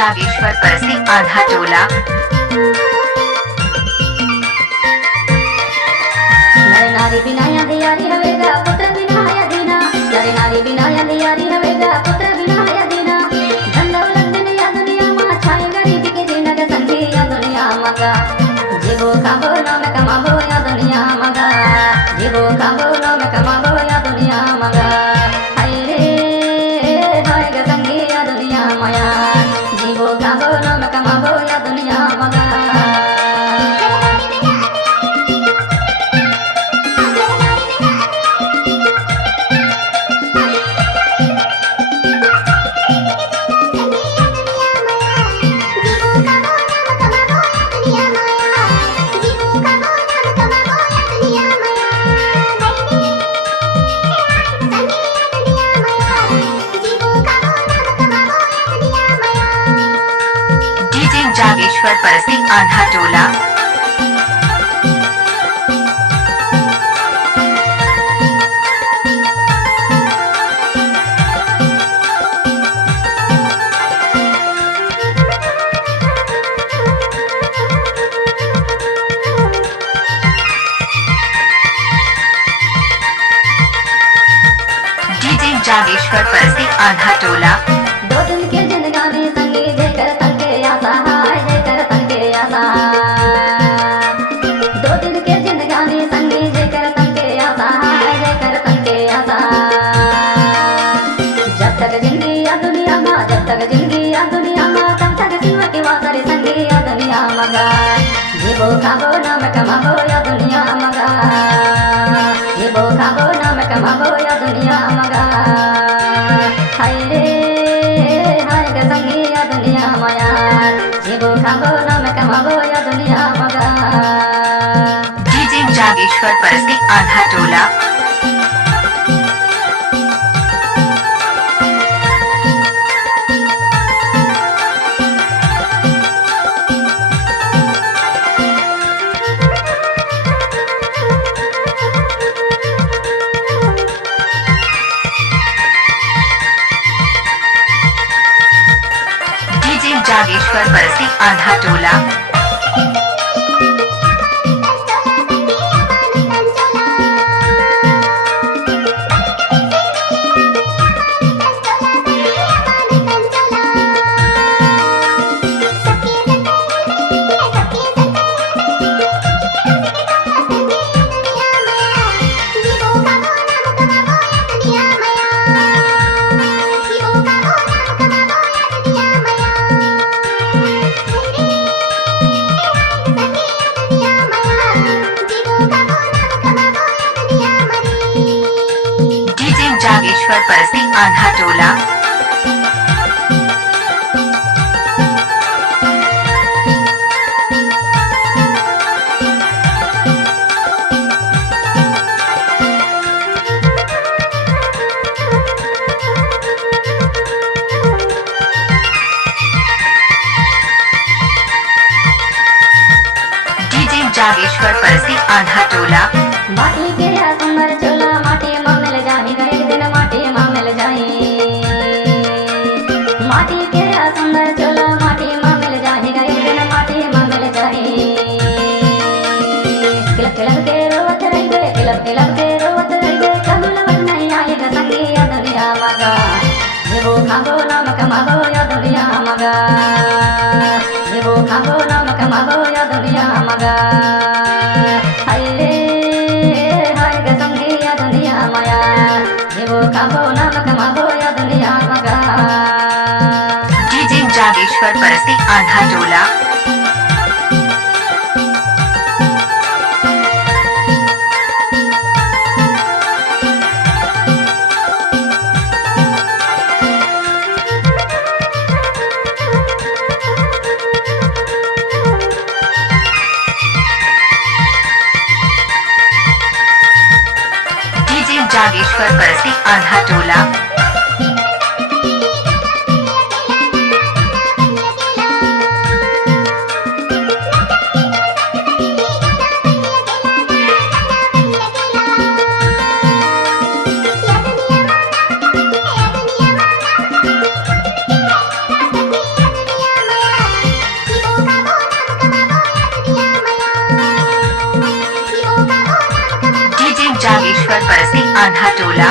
जागेश्वर परसी आधा टोला। नरे नारी बिना दियारी हवेगा पुत्र बिना है दीना। नरे नारी बिना दियारी हवेगा पुत्र बिना है दीना। धन दौलत दुनिया दुनिया मां छाए गरीब की जिंदगी संगी या दुनिया मगा। जीवो खाबो नाम कमाबो या दुनिया मगा। जीवो खाबो नाम कमाबो या दुनिया मगा। हाय रे हाय ग संगी या दुनिया माया। जीवो खाबो नाम कमाबो या दुनिया मगा। जागेश्वर परसी आधा टोला। डीजे जागेश्वर परसी आधा टोला। दो दिन के जिंदगानी संगी जेकर तंके आसा हाय जेकर तंके आसा। दो दिन के जिंदगानी संगी जेकर तंके आसा हाय जेकर तंके आसा। जब तक जिंदगी या दुनिया मां जब तक जिंदगी या दुनिया मां तब तक सिवा की वासरी संगी या दुनिया मगा। जीवो खाबो नाम कमाबो या दुनिया मगा। जीवो खाबो नाम कमाबो या दुनिया मगा। हाय रे हाय ग संगी या दुनिया माया। जीवो खाबो नाम कमाबो या दुनिया मगा। डीजे जागेश्वर परसी आधा टोला। डीजे जागेश्वर परसी आधा टोला। डीजे जागेश्वर परसी आधा टोला। डीजे जागेश्वर परसी आधा टोला। माटी के सुंदर चोला माटी मां मिल जाही एक दिन माटी मां मिल जाही। माटी के सुंदर चोला माटी मां मिल जाही एक दिन माटी मां मिल जाही। किलब किलब के रोवत रहिबे किलब किलब के रोवत रहिबे कबूल नहीं आएगा संगी या दुनिया मगा। जीवो खाबो नाम कमाबो या दुनिया मगा। जीवो खाबो नाम कमाबो या दुनिया मगा। हाय रे हाय ग संगी या दुनिया माया। जीवो खाबो नाम कमाबो या दुनिया मगा। डीजे जागेश्वर परसी आधा टोला। डीजे जागेश्वर परसी आधा टोला। आन्हा टोला